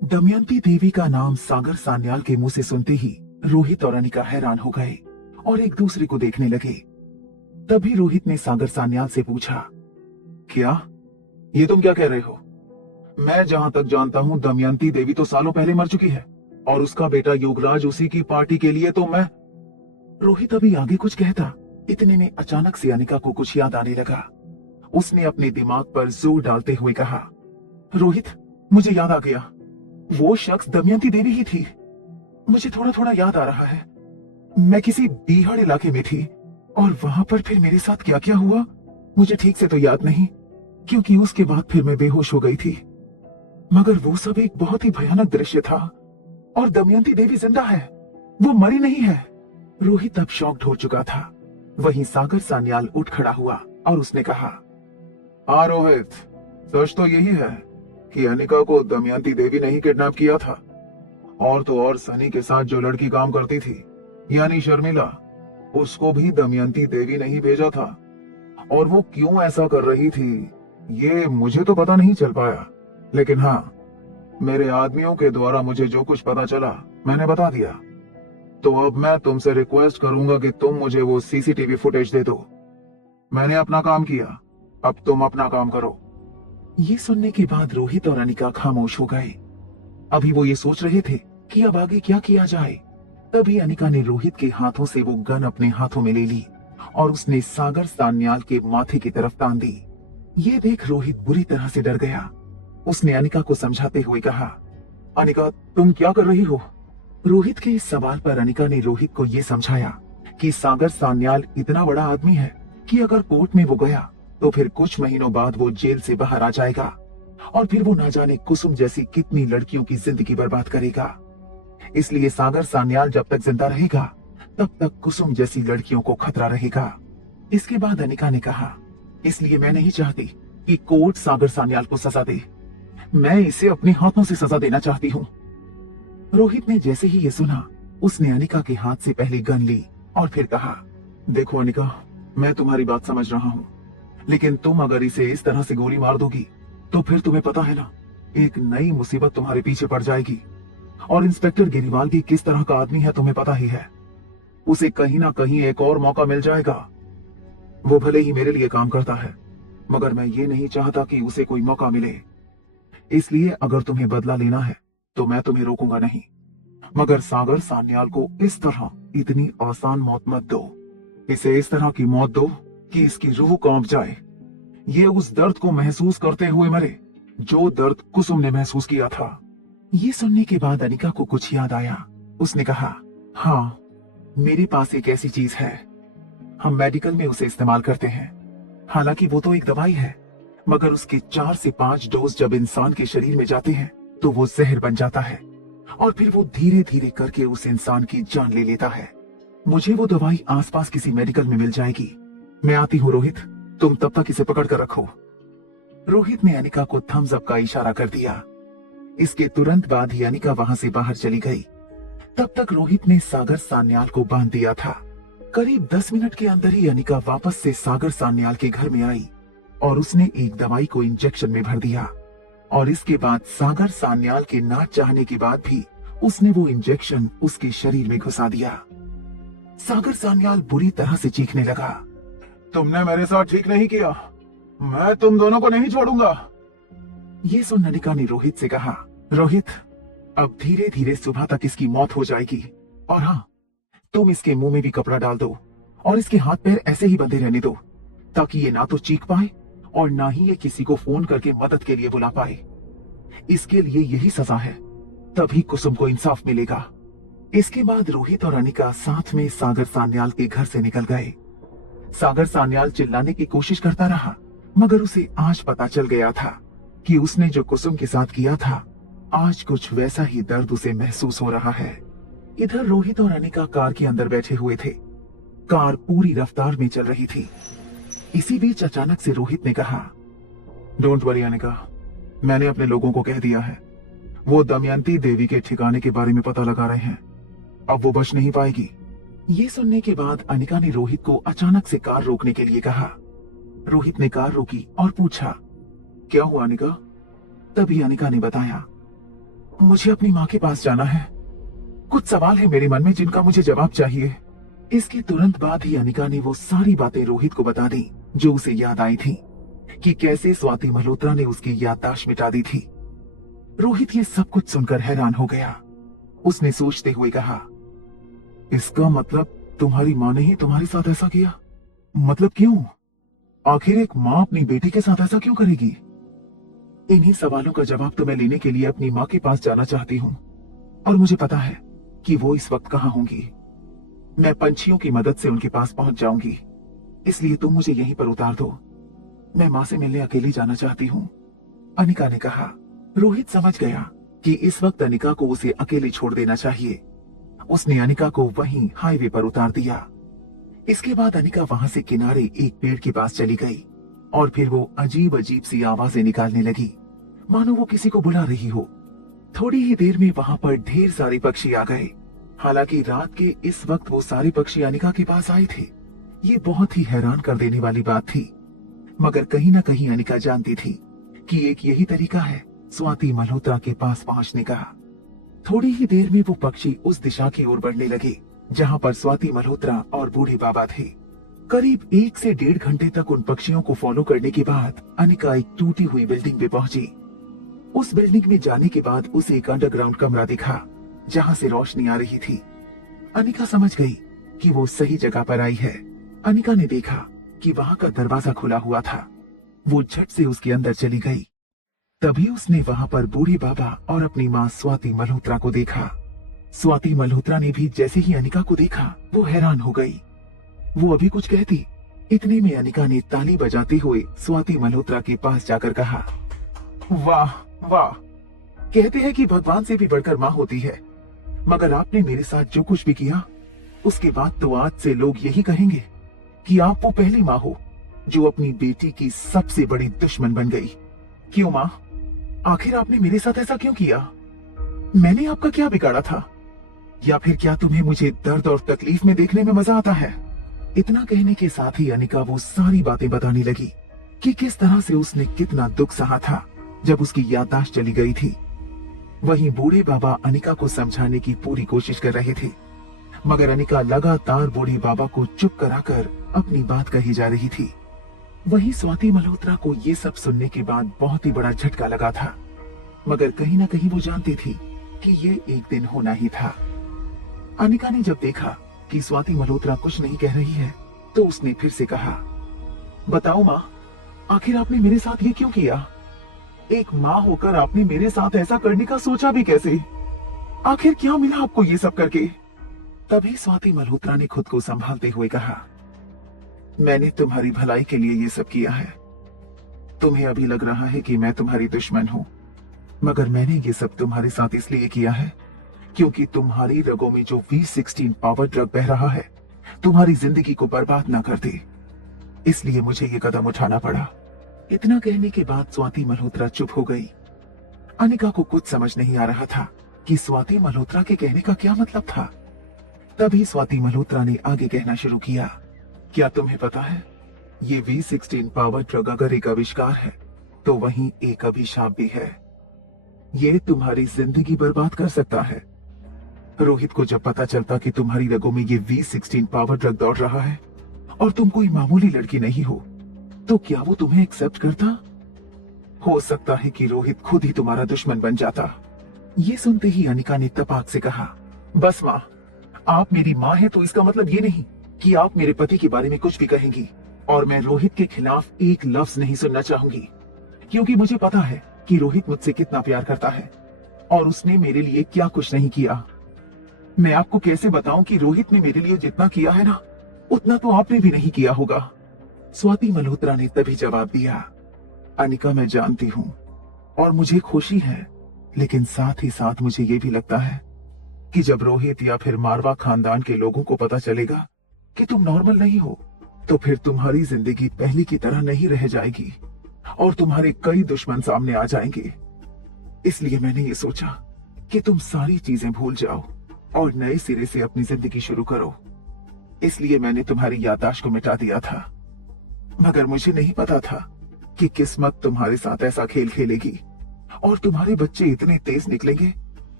दमयंती देवी का नाम सागर सान्याल के मुंह से सुनते ही रोहित और अनिका हैरान हो गए और एक दूसरे को देखने लगे। तभी रोहित ने सागर सान्याल से पूछा, क्या ये तुम क्या कह रहे हो? मैं जहां तक जानता हूं दमयंती देवी तो सालों पहले मर चुकी है और उसका बेटा युगराज उसी की पार्टी के लिए तो मैं। रोहित अभी आगे कुछ कहता, इतने में अचानक से अनिका को कुछ याद आने लगा। उसने अपने दिमाग पर जोर डालते हुए कहा, रोहित, मुझे याद आ गया, वो शख्स दमयंती देवी ही थी। मुझे थोड़ा थोड़ा याद आ रहा है। मैं किसी बीहड़ इलाके में थी और वहां पर फिर मेरे साथ क्या क्या हुआ मुझे ठीक से तो याद नहीं, क्योंकि उसके बाद फिर मैं बेहोश हो गई थी। मगर वो सब एक बहुत ही भयानक दृश्य था और दमयंती देवी जिंदा है, वो मरी नहीं है। रोहित अब शॉक्ड हो चुका था। वहीं सागर सान्याल उठ खड़ा हुआ और उसने कहा, हाँ रोहित, सच तो यही है कि अनिका को दमयंती देवी ने ही किडनैप किया था। और तो और सनी के साथ जो लड़की काम करती थी यानी शर्मिला, उसको भी दमयंती देवी ने ही भेजा था। और वो क्यों ऐसा कर रही थी ये मुझे तो पता नहीं चल पाया, लेकिन हाँ, मेरे आदमियों के द्वारा मुझे जो कुछ पता चला मैंने बता दिया। तो अब मैं तुमसे रिक्वेस्ट करूंगा कि तुम मुझे वो सीसीटीवी फुटेज दे दो। मैंने अपना काम किया, अब तुम अपना काम करो। ये सुनने के बाद रोहित और अनिका खामोश हो गए। अभी वो ये सोच रहे थे कि अब आगे क्या किया जाए। तभी अनिका ने रोहित के हाथों से वो गन अपने हाथों में ले ली और उसने सागर सान्याल के माथे की तरफ तान दी। ये देख रोहित बुरी तरह से डर गया। उसने अनिका को समझाते हुए कहा, अनिका, तुम क्या कर रही हो? रोहित के इस सवाल पर अनिका ने रोहित को ये समझाया कि सागर सान्याल इतना बड़ा आदमी है कि अगर कोर्ट में वो गया तो फिर कुछ महीनों बाद वो जेल से बाहर आ जाएगा और फिर वो ना जाने कुसुम जैसी कितनी लड़कियों की जिंदगी बर्बाद करेगा। इसलिए सागर सान्याल जब तक जिंदा रहेगा तब तक कुसुम जैसी लड़कियों को खतरा रहेगा। इसके बाद अनिका ने कहा, इसलिए मैं नहीं चाहती कि कोर्ट सागर सान्याल को सजा दे, मैं इसे अपने हाथों से सजा देना चाहती हूँ। रोहित ने जैसे ही ये सुना, उसने अनिका के हाथ से पहले गन ली और फिर कहा, देखो अनिका, मैं तुम्हारी बात समझ रहा हूँ, लेकिन तुम अगर इसे इस तरह से गोली मार दोगी तो फिर तुम्हें पता है ना, एक नई मुसीबत तुम्हारे पीछे पड़ जाएगी। और इंस्पेक्टर गिरिवाल भी किस तरह का आदमी है तुम्हें पता ही है। उसे कहीं ना कहीं एक और मौका मिल जाएगा। वो भले ही मेरे लिए काम करता है, मगर मैं ये नहीं चाहता कि उसे कोई मौका मिले। इसलिए अगर तुम्हें बदला लेना है तो मैं तुम्हें रोकूंगा नहीं, मगर सागर सान्याल को इस तरह इतनी आसान मौत मत दो। इसे इस तरह की मौत दो कि इसकी रूह कांप जाए, ये उस दर्द को महसूस करते हुए मरे जो दर्द कुसुम ने महसूस किया था। ये सुनने के बाद अनिका को कुछ याद आया। उसने कहा, हाँ, मेरे पास एक ऐसी चीज है, हम मेडिकल में उसे इस्तेमाल करते हैं। हालांकि वो तो एक दवाई है, मगर उसके 4 से 5 डोज जब इंसान के शरीर में जाते हैं तो वो जहर बन जाता है और फिर वो धीरे धीरे करके उस इंसान की जान ले लेता है। मुझे वो दवाई आसपास किसी मेडिकल में मिल जाएगी। मैं आती हूँ रोहित, तुम तब तक इसे पकड़ कर रखो। रोहित ने अनिका को थम्स अप का इशारा कर दिया। इसके तुरंत बाद ही अनिका वहां से बाहर चली गई। तब तक रोहित ने सागर सान्याल को बांध दिया था। करीब 10 मिनट के अंदर ही अनिका वापस से सागर सान्याल के घर में आई और उसने एक दवाई को इंजेक्शन में भर दिया और इसके बाद सागर सान्याल के ना चाहने के बाद भी उसने वो इंजेक्शन उसके शरीर में घुसा दिया। सागर सान्याल बुरी तरह से चीखने लगा, तुमने मेरे साथ ठीक नहीं किया, मैं तुम दोनों को नहीं छोड़ूंगा। ये सुन अनिका ने रोहित से कहा, रोहित, अब धीरे धीरे सुबह तक इसकी मौत हो जाएगी और हाँ, तुम इसके मुंह में भी कपड़ा डाल दो और इसके हाथ पैर ऐसे ही बंधे रहने दो ताकि ये ना तो चीख पाए और ना ही ये किसी को फोन करके मदद के लिए बुला पाए। इसके लिए यही सजा है, तभी कुसुम को इंसाफ मिलेगा। इसके बाद रोहित और अनिका साथ में सागर सान्याल के घर से निकल गए। सागर सान्याल चिल्लाने की कोशिश करता रहा, मगर उसे आज पता चल गया था कि उसने जो कुसुम के साथ किया था, आज कुछ वैसा ही दर्द उसे महसूस हो रहा है। इधर रोहित और अनिका कार के अंदर बैठे हुए थे। कार पूरी रफ्तार में चल रही थी। इसी बीच अचानक से रोहित ने कहा, डोंट वरी अनिका, मैंने अपने लोगों को कह दिया है, वो दमयंती देवी के ठिकाने के बारे में पता लगा रहे हैं, अब वो बच नहीं पाएगी। ये सुनने के बाद अनिका ने रोहित को अचानक से कार रोकने के लिए कहा। रोहित ने कार रोकी और पूछा, क्या हुआ अनिका? तभी अनिका ने बताया, मुझे अपनी माँ के पास जाना है। कुछ सवाल है मेरे मन में जिनका मुझे जवाब चाहिए। इसके तुरंत बाद ही अनिका ने वो सारी बातें रोहित को बता दी जो उसे याद आई थी, कि कैसे स्वाति मल्होत्रा ने उसकी याददाश्त मिटा दी थी। रोहित ये सब कुछ सुनकर हैरान हो गया। उसने सोचते हुए कहा, इसका मतलब तुम्हारी माँ ने ही तुम्हारे साथ ऐसा किया? मतलब क्यों? आखिर एक माँ अपनी बेटी के साथ ऐसा क्यों करेगी? इन्हीं सवालों का जवाब तो मैं लेने के लिए अपनी माँ के पास जाना चाहती हूँ, और मुझे पता है कि वो इस वक्त कहाँ होंगी। मैं पंछियों की मदद से उनके पास पहुंच जाऊंगी, इसलिए तुम मुझे यहीं पर उतार दो। मैं माँ से मिलने अकेली जाना चाहती हूँ, अनिका ने कहा। रोहित समझ गया कि इस वक्त अनिका को उसे अकेले छोड़ देना चाहिए। उसने अनिका को वहीं हाईवे पर उतार दिया। इसके बाद अनिका वहां से किनारे एक पेड़ के पास चली गई और फिर वो अजीब अजीब सी आवाजें निकालने लगी, मानो वो किसी को बुला रही हो। थोड़ी ही देर में वहां पर ढेर सारे पक्षी आ गए। हालांकि रात के इस वक्त वो सारे पक्षी अनिका के पास आए थे। ये बहुत ही हैरान कर देने वाली बात थी, मगर कहीं ना कहीं अनिका जानती थी कि एक यही तरीका है स्वाति मल्होत्रा के पास पहुंचने का। थोड़ी ही देर में वो पक्षी उस दिशा की ओर बढ़ने लगे जहां पर स्वाति मल्होत्रा और बूढ़े बाबा थे। करीब 1 से 1.5 घंटे तक उन पक्षियों को फॉलो करने के बाद अनिका एक टूटी हुई बिल्डिंग पे पहुंची। उस बिल्डिंग में जाने के बाद उसे एक अंडरग्राउंड कमरा दिखा जहां से रोशनी आ रही थी। अनिका समझ गई कि वो सही जगह पर आई है। अनिका ने देखा कि वहां का दरवाजा खुला हुआ था। वो झट से उसके अंदर चली गई। तभी उसने वहां पर बूढ़े बाबा और अपनी माँ स्वाति मल्होत्रा को देखा। स्वाति मल्होत्रा ने भी जैसे ही अनिका को देखा वो हैरान हो गई। वो अभी कुछ कहती, इतने में अनिका ने ताली बजाते हुए स्वाति मल्होत्रा के पास जाकर कहा, वाह वाह, कहते हैं कि भगवान से भी बढ़कर माँ होती है, मगर आपने मेरे साथ जो कुछ भी किया उसके बाद तो आज से लोग यही कहेंगे कि आप वो पहली माँ हो जो अपनी बेटी की सबसे बड़ी दुश्मन बन गई। क्यों माँ, आखिर आपने मेरे साथ ऐसा क्यों किया? मैंने आपका क्या बिगाड़ा था? या फिर क्या तुम्हें मुझे दर्द और तकलीफ में देखने में मजा आता है? इतना कहने के साथ ही अनिका वो सारी बातें बताने लगी कि किस तरह से उसने कितना दुख सहा था जब उसकी याददाश्त चली गई थी। वहीं बूढ़े बाबा अनिका को समझाने की पूरी कोशिश कर रहे थे, मगर अनिका लगातार बूढ़े बाबा को चुप कराकर अपनी बात कही जा रही थी। वहीं स्वाति मल्होत्रा को ये सब सुनने के बाद बहुत ही बड़ा झटका लगा था, मगर कहीं ना कहीं वो जानती थी कि ये एक दिन होना ही था। अनिका ने जब देखा कि स्वाति मल्होत्रा कुछ नहीं कह रही है तो उसने फिर से कहा, बताओ माँ, आखिर आपने मेरे साथ ये क्यों किया? एक माँ होकर आपने मेरे साथ ऐसा करने का सोचा भी कैसे? आखिर क्या मिला आपको ये सब करके? तभी स्वाति मल्होत्रा ने खुद को संभालते हुए कहा, मैंने तुम्हारी भलाई के लिए ये सब किया है। तुम्हें अभी लग रहा है कि मैं तुम्हारी दुश्मन हूँ, मगर मैंने ये सब तुम्हारे साथ इसलिए किया है क्योंकि तुम्हारी रगों में जो V16 पावर ड्रग बह रहा है तुम्हारी जिंदगी को बर्बाद ना कर दे, इसलिए मुझे ये कदम उठाना पड़ा। इतना कहने के बाद स्वाति मल्होत्रा चुप हो गई। अनिका को कुछ समझ नहीं आ रहा था कि स्वाति मल्होत्रा के कहने का क्या मतलब था। तभी स्वाति मल्होत्रा ने आगे कहना शुरू किया, क्या तुम्हें पता है, ये V16 पावर ड्रग अगर एक आविष्कार है तो वहीं एक अभिशाप भी है। ये तुम्हारी जिंदगी बर्बाद कर सकता है। रोहित को जब पता चलता कि तुम्हारी रगों में ये V16 पावर ड्रग दौड़ रहा है और तुम कोई मामूली लड़की नहीं हो, तो क्या वो तुम्हें एक्सेप्ट करता? हो सकता है कि रोहित खुद ही तुम्हारा दुश्मन बन जाता। ये सुनते ही अनिका ने तपाक से कहा, बस माँ, आप मेरी माँ हैं तो इसका मतलब ये नहीं कि आप मेरे पति के बारे में कुछ भी कहेंगी, और मैं रोहित के खिलाफ एक लफ्ज नहीं सुनना चाहूंगी, क्योंकि मुझे पता है कि रोहित मुझसे कितना प्यार करता है और उसने मेरे लिए क्या कुछ नहीं किया। मैं आपको कैसे बताऊं कि रोहित ने मेरे लिए जितना किया है ना, उतना तो आपने भी नहीं किया होगा। स्वाति मल्होत्रा ने तभी जवाब दिया, अनिका, मैं जानती हूँ और मुझे खुशी है, लेकिन साथ ही साथ मुझे ये भी लगता है कि जब रोहित या फिर मारवा खानदान के लोगों को पता चलेगा कि तुम नॉर्मल नहीं हो, तो फिर तुम्हारी जिंदगी पहले की तरह नहीं रह जाएगी और तुम्हारे कई दुश्मन सामने आ जाएंगे। इसलिए मैंने ये सोचा कि तुम सारी चीजें भूल जाओ और नए सिरे से अपनी जिंदगी शुरू करो। इसलिए मैंने तुम्हारी याददाश्त को मिटा दिया था, मगर मुझे नहीं पता था कि किस्मत तुम्हारे साथ ऐसा खेल खेलेगी और तुम्हारे बच्चे इतने तेज निकलेंगे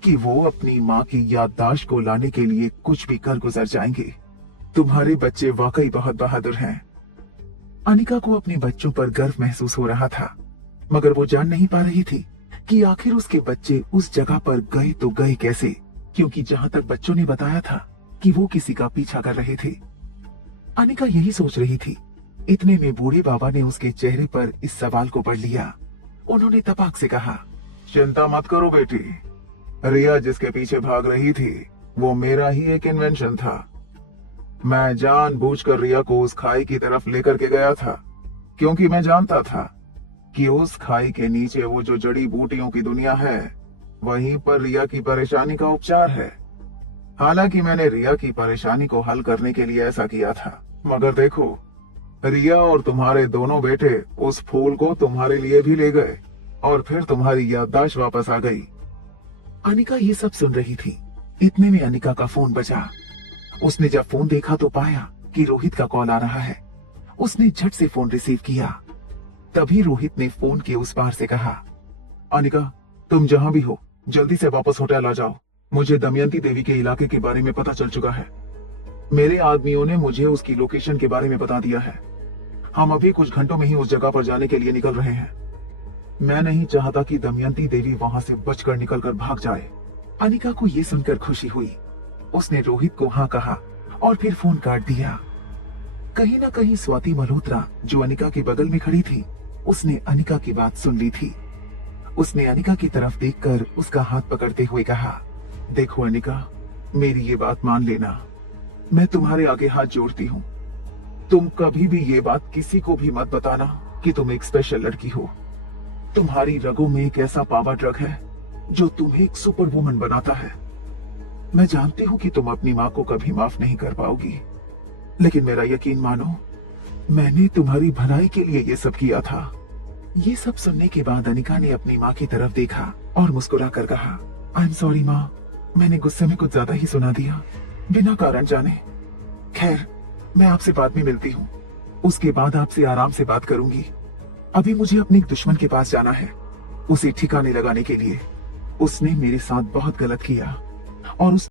कि वो अपनी माँ की याददाश्त को लाने के लिए कुछ भी कर गुजर जाएंगे। तुम्हारे बच्चे वाकई बहुत बहादुर हैं। अनिका को अपने बच्चों पर गर्व महसूस हो रहा था, मगर वो जान नहीं पा रही थी कि आखिर उसके बच्चे उस जगह पर गए तो गए कैसे, क्योंकि जहां तक बच्चों ने बताया था कि वो किसी का पीछा कर रहे थे। अनिका यही सोच रही थी, इतने में बूढ़े बाबा ने उसके चेहरे पर इस सवाल को पढ़ लिया। उन्होंने तपाक से कहा, चिंता मत करो बेटी, रिया जिसके पीछे भाग रही थी वो मेरा ही एक इन्वेंशन था। मैं जानबूझकर रिया को उस खाई की तरफ लेकर के गया था, क्योंकि मैं जानता था कि उस खाई के नीचे वो जो जड़ी बूटियों की दुनिया है, वहीं पर रिया की परेशानी का उपचार है। हालांकि मैंने रिया की परेशानी को हल करने के लिए ऐसा किया था, मगर देखो, रिया और तुम्हारे दोनों बेटे उस फूल को तुम्हारे लिए भी ले गए और फिर तुम्हारी याददाश्त वापस आ गई। अनिका ये सब सुन रही थी। इतने में अनिका का फोन बजा। उसने जब फोन देखा तो पाया कि रोहित का कॉल आ रहा है। उसने झट से फोन रिसीव किया। तभी रोहित ने फोन के उस पार से कहा, अनिका, तुम जहां भी हो जल्दी से वापस होटल आ जाओ। मुझे दमयंती देवी के इलाके के बारे में पता चल चुका है। मेरे आदमियों ने मुझे उसकी लोकेशन के बारे में बता दिया है। हम अभी कुछ घंटों में ही उस जगह पर जाने के लिए निकल रहे हैं। मैं नहीं चाहता कि दमयंती देवी वहां से बचकर निकलकर भाग जाए। अनिका को यह सुनकर खुशी हुई। उसने रोहित को हाँ कहा और फिर फोन काट दिया। कहीं ना कहीं स्वाति मल्होत्रा, जो अनिका के बगल में खड़ी थी, उसने अनिका की बात सुन ली थी। उसने अनिका की तरफ देखकर उसका हाथ पकड़ते हुए कहा, देखो अनिका, मेरी ये बात मान लेना। मैं तुम्हारे आगे हाथ जोड़ती हूँ। तुम कभी भी ये बात किसी को भी मत बताना कि तुम एक स्पेशल लड़की हो। तुम्हारी रगों में एक ऐसा पावर ड्रग है जो तुम्हें एक सुपर वुमन बनाता है। मैं जानती हूँ कि तुम अपनी माँ को कभी माफ नहीं कर पाओगी, लेकिन मेरा यकीन मानो, मैंने तुम्हारी भलाई के लिए ये सब किया था। ये सब सुनने के बाद अनिका ने अपनी माँ की तरफ देखा और मुस्कुरा कर कहा, आई एम सॉरी माँ, मैंने गुस्से में कुछ ज्यादा ही सुना दिया, बिना कारण जाने। खैर, मैं आपसे बाद में मिलती हूँ। उसके बाद आपसे आराम से बात करूंगी। अभी मुझे अपने एक दुश्मन के पास जाना है, उसे ठिकाने लगाने के लिए। उसने मेरे साथ बहुत गलत किया और उस